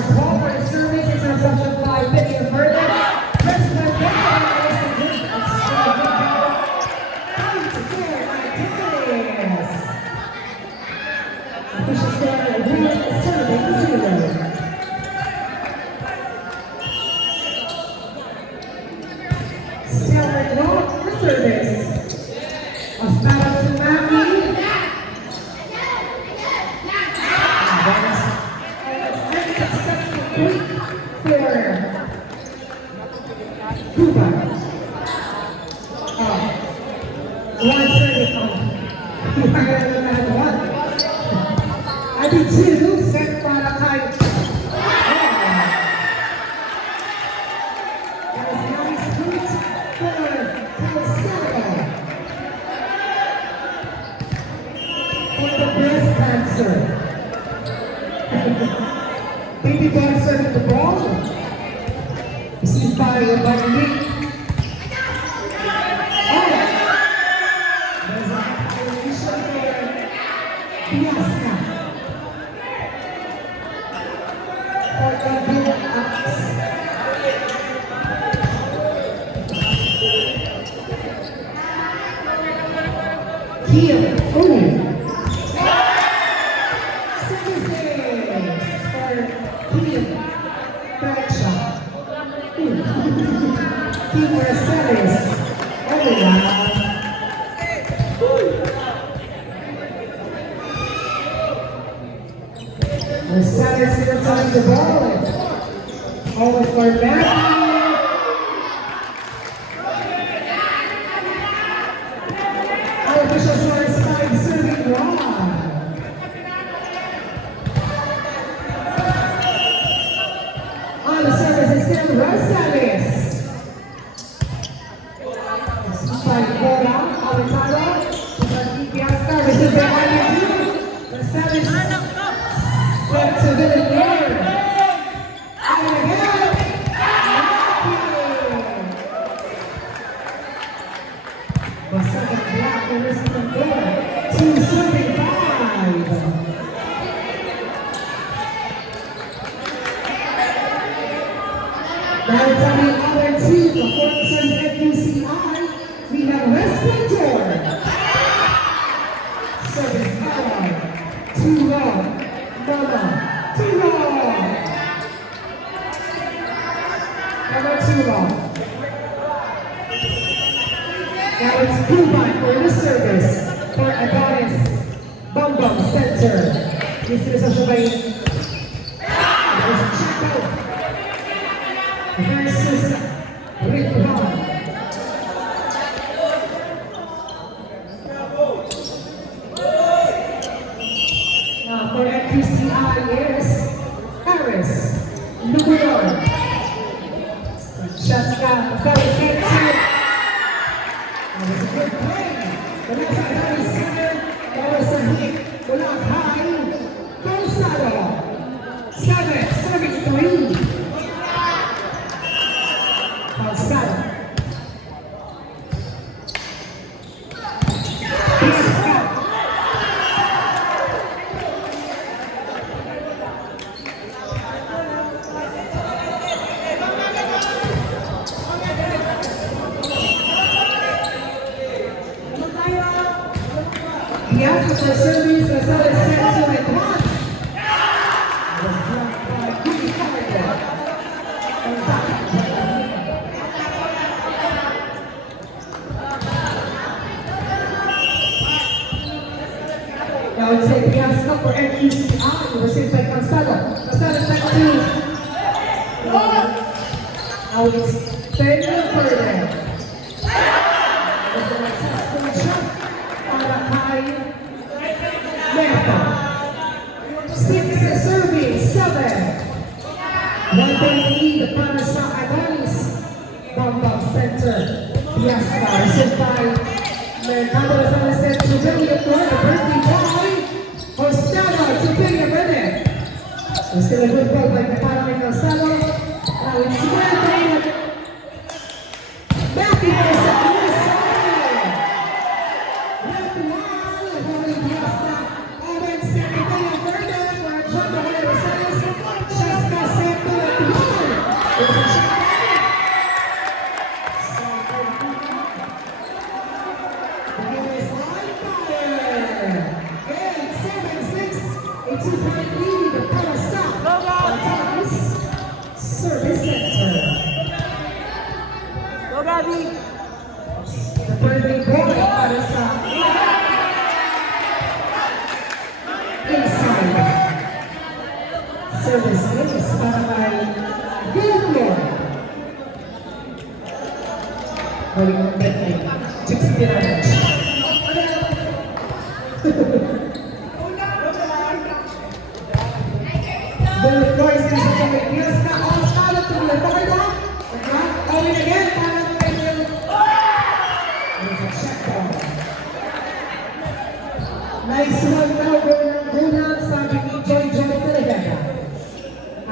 call for the service is reception by Vivian Further. President Official stand agreement is serving 0. Stellar Rock for service. Ostara Tsunami. Quick for Cuba. One service on. I did 2 set para kay. That was nice hit for Calcero. For the breast cancer. Baby boy serving the ball. Received by Nick. There's a violation there. Fiesta. For the build-ups. Here. Ooh. Team Mercedes. Oh wow. Mercedes still touching the ball. Over for Matthew. Our official score is 5 serving 1. On the service is still Mercedes. By Bola, Alentado, Fiesta, received by IMG. Mercedes set to Villanelle. And again, Mercedes blocked the receiver there. 2 serving 5. Now it's on the other team, the 4th serving FUCI. We have Respector. Service power. 2 long. Mama. 2 long. Mama 2 long. Now it's Cuba for the service for Adonis Bum Bum Center. This is a Shubay. There's Chico versus Rick Ball. For FUCI is Harris, Luguyor, Shaska, Feliciano. That was a good play. The next time is center, that was a hit. Wala high. Calzado. 7, serving 3. Calzado. Yes, for service, the service set to the clock. Was blocked by Cookie Carter. Now it's a Piazza for FUCI, received by Cancelo. Cancelo back to. Now it's Pedro Further. With a successful shot. Meta. 6 serving 7. 1 point lead para sa Adonis Bum Bum Center. Fiesta received by Mercado Rosales to William Ford, the birthday boy. Ostella to Peña Verde. There's still a good ball by Mercado Rosales. Now it's Mercado. Matthew for the second side. Left wall, holding Fiesta. Owen Peña Verde for John Rosales. Shaska Service is para kay Gilmore. Balik mo bet eh. Chicks Piranha. The voice is a bit yes na all style to the ball. All in again para kay nice one daw unang sabi ni Joy Joy talaga.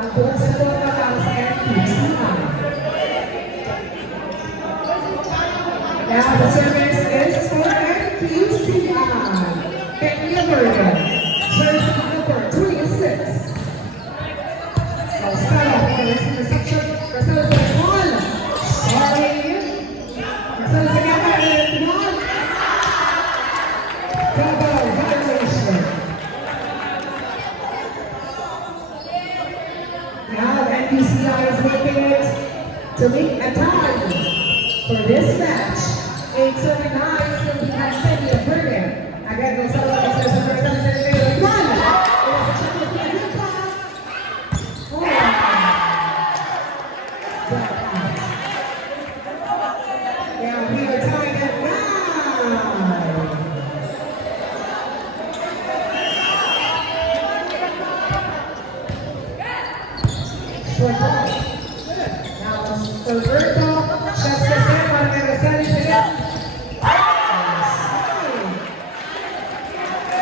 Ang buong sa mga ang NPCI. Now the service is for NPCI. Delivered. Jersey number 26. I'll start off with the intersection. Marcelo Bernal. Sorry. Marcelo Sagata and one. Double violation. Now NPCI is making it to make a time for this match. 8:39 from the Academy of Bergen. Again, Gonzalo is the first time to the one. Yeah, we are tied at 9. Short ball. Now, Roberto, shots the set, para kay Rosales again.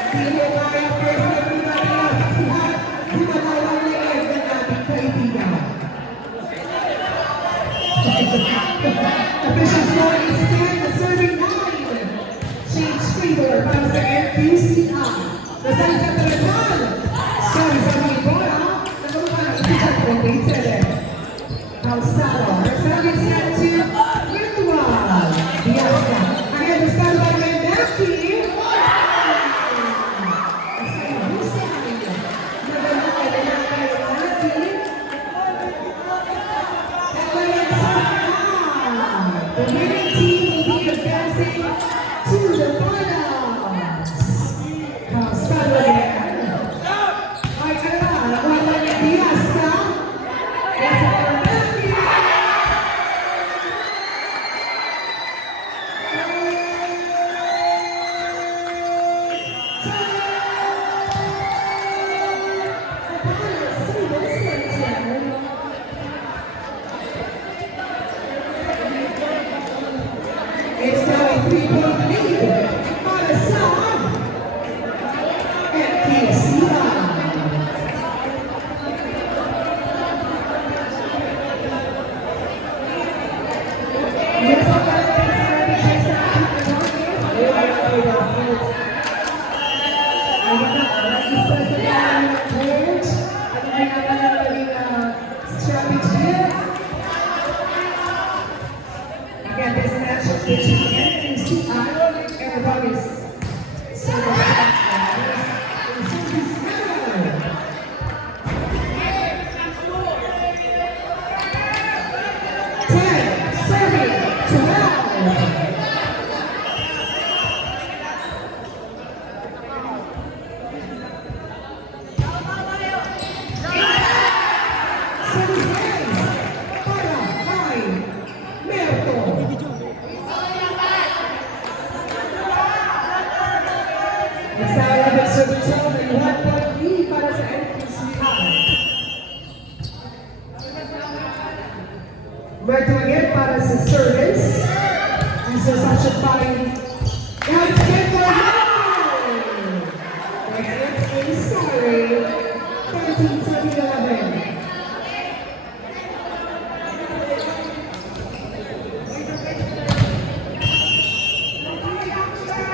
Hindi mo kaya first na pinatila sa sihat. Bumabawang leeg ng ating kaibigan. Official score is 10, serving 9. Change favor para sa NPCI. Rosales at Bernal. Sorry sa mga bola. Nagulukan ang ipigat ko kay Tere. Calzado. Rosales set to Virtual. Bianca. Again, Rosales by Mendaki. The winning team will be advancing to the finals. Calzado again. Ay, nakuha ba ni Diaz ka? Esa Fernandez. It's now a 3-point lead para sa NPCI. Yes, ang parating sa NPCI sa strategy. Again, this match is between NPCI and everybody's service. Serving 12. Merto again para sa service. This is such a fine. And get for it's sorry. 13-11.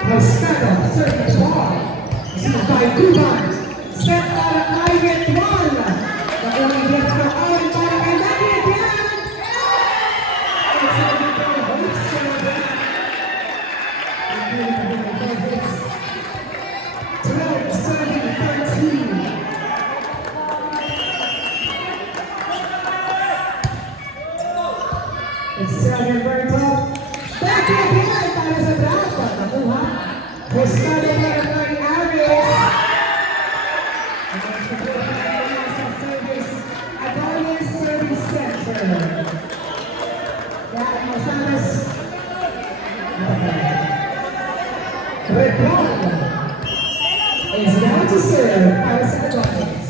Moscato, service ball. This is by Guban. Step out of Ivan Juan. The only hit for Owen para kay Naki again. It's Roberto. Back again para sa draft. Nakuha. Moscato para kay Aris. is now to serve para sa Adonis.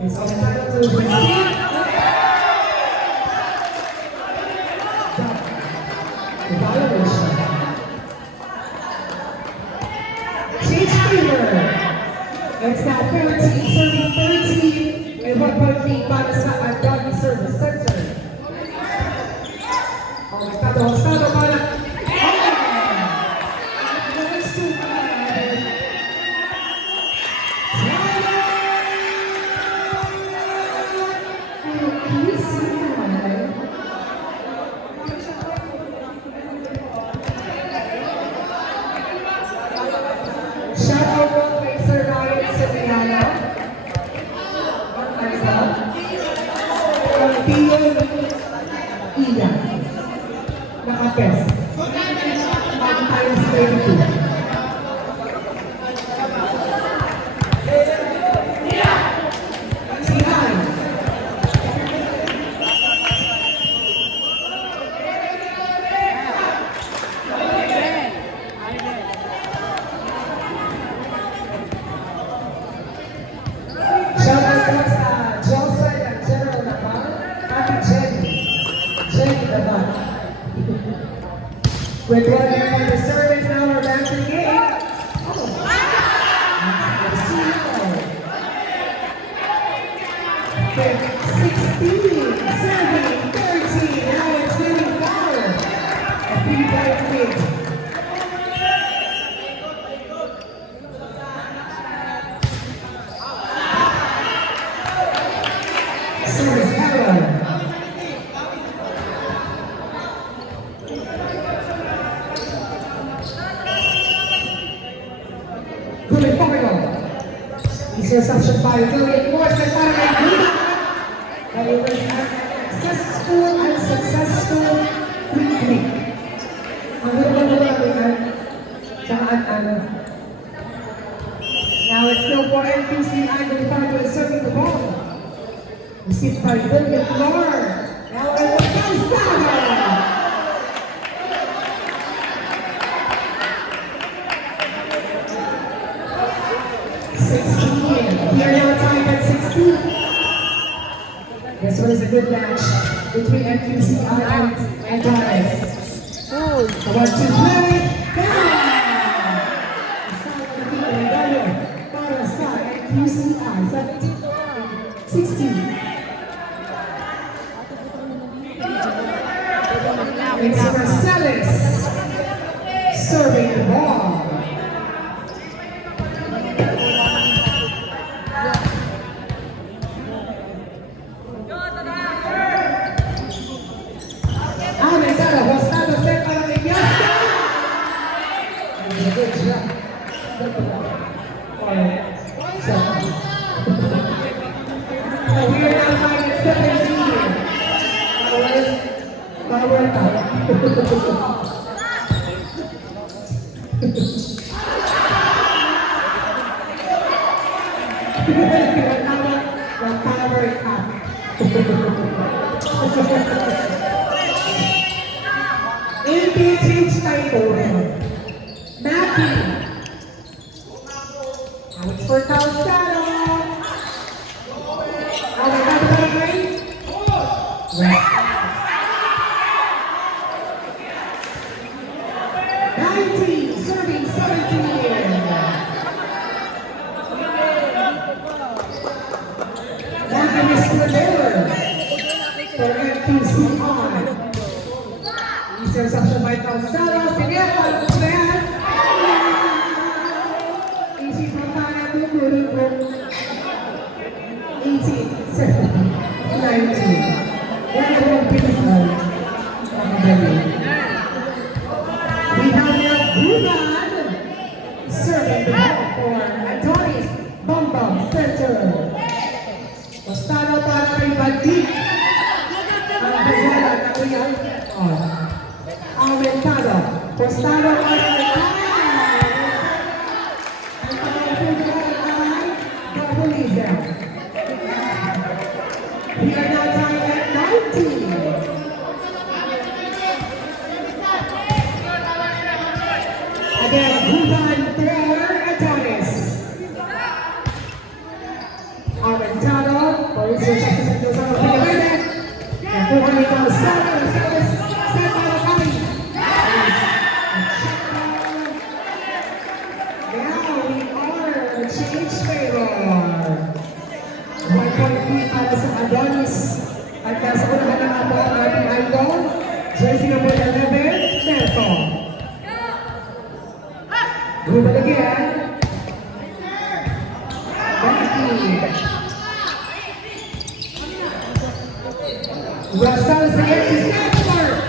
It's on entitled to receive the violation. Change favor. It's now 14, serving 13, and 1 point lead para sa Adonis Service Center. Estado para shout out po kay Sir Ryan Sevillano. Piyon Ida. Nakapes. Pag-times 22. Si Han. Shout out po sa Jocelyn at General Navarre. Ate Jenny Navarre. We're going for the service now. We're back to the game. With 16, serving 13. Now it's winning 4. A 3-point lead. Service error. Good and Portugal. This reception by Julian Morrison para kay Gina. But it was a successful quick break. Ang ganda Now it's still for NPCI going back to serving the ball. Received by William Clark. Now it was Gonzaga. We are now tied at 16. This one is a good match between NQCI and Giants. The 1-2 play. Para sa NQCI 16. It's Marcellus serving the ball. Good job. We are now tied at 17. Power out. NBA change title. Matthew. Now it's for Calzado. Oh, we got the break. Right. 19, serving 17. Matthew is still there for NPCI. East reception by Calzado. Sinela, man. Easy from Tanya to Guru. 18, 19. We have now Brunan serving the ball for Adonis Bombom Center. Costado para kay Badit. Ang bagala na kuya. Aumentado. Costado para kay ang pagkakulang ay Gabulizel. We are now tied at 19. Again, Brunan At sa unahan na nga po ang ating idol, jersey number 11, Neto. Good again. Russell Zayed is network.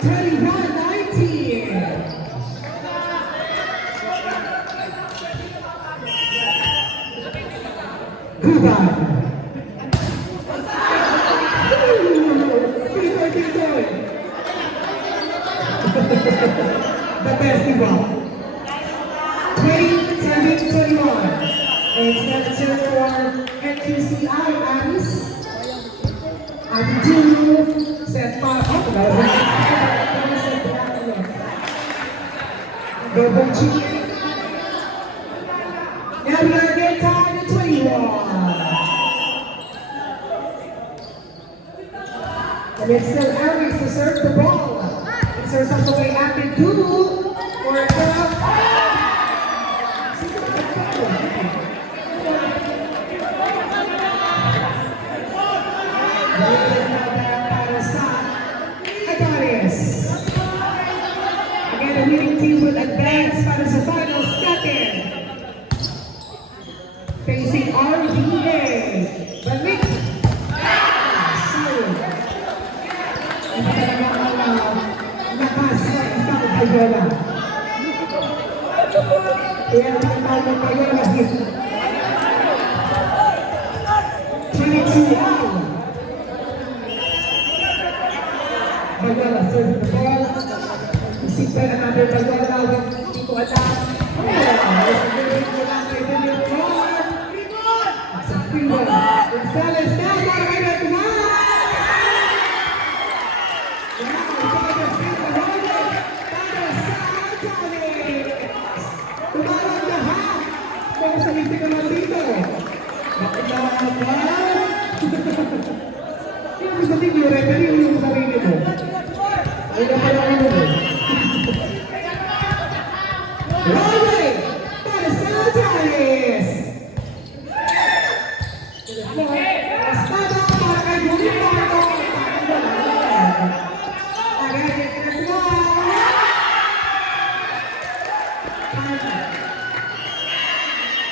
21-19. Guban. The best in ball. 20-21. It's number 2 for NQCI, Aris. Adi Julu, set for double G. And we are getting tied to 21. And it's still Aris to serve the ball. It serves up the way Adi Julu for a Again, the winning team will advance para sa final second. Facing RDA. Balik. Sayang. Ito talaga ang lakas ng isang Payola. Kaya naman ng Payola hit. 22-1. Payola serving the ball. Isipin na natin Payola. Hindi ko alam. Sa Freeman. Gonzalez now got right at the line. Tumarang lahat. Kung sa hindi naman dito. Yung sa tingin, referee yung sarili mo. Ay na pala mo mo. Rolling! Para sa Atalis! Estada para kay Bolivardo. Agad yung kinagawa.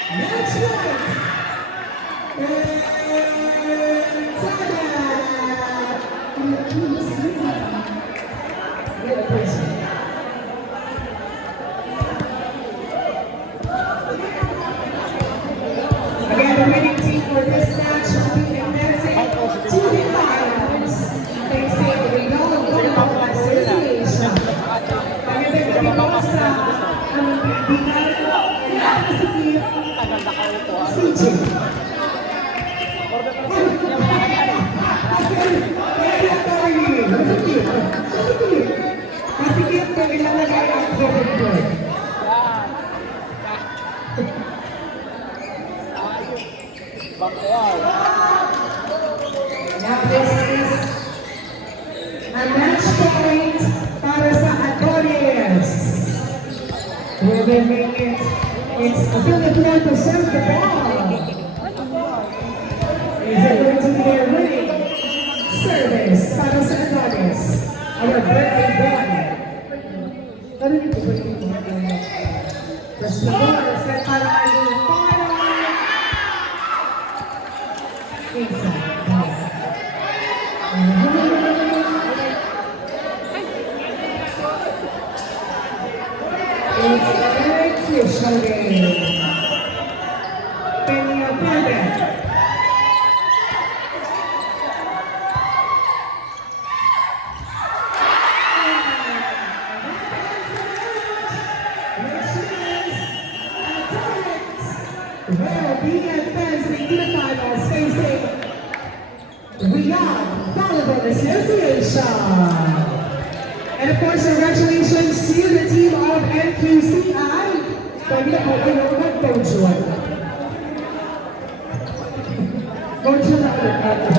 That's right! Again, the winning team for this match will be advancing to the finals. Facing the Reynold Volleyball Association. Pagdating na rin po sa aming kaibigan na sa team, CJ. Masikip ko ilalagay ang COVID board. Now this is a match point para sa Adonis. Will they make it? It's Philippine to serve the ball. Is it going to be their winning service para sa Adonis? Our birthday boy. Ano nito ba yung Press the ball, set para ay yung final. Inside. It's very crucial game. Peña Verde. Well, being advancing to the finals facing Riyadh Volleyball Association. And of course, congratulations to the team of NQCI. Pwede na po kayo mag-bonjour. Bonjour na ulit.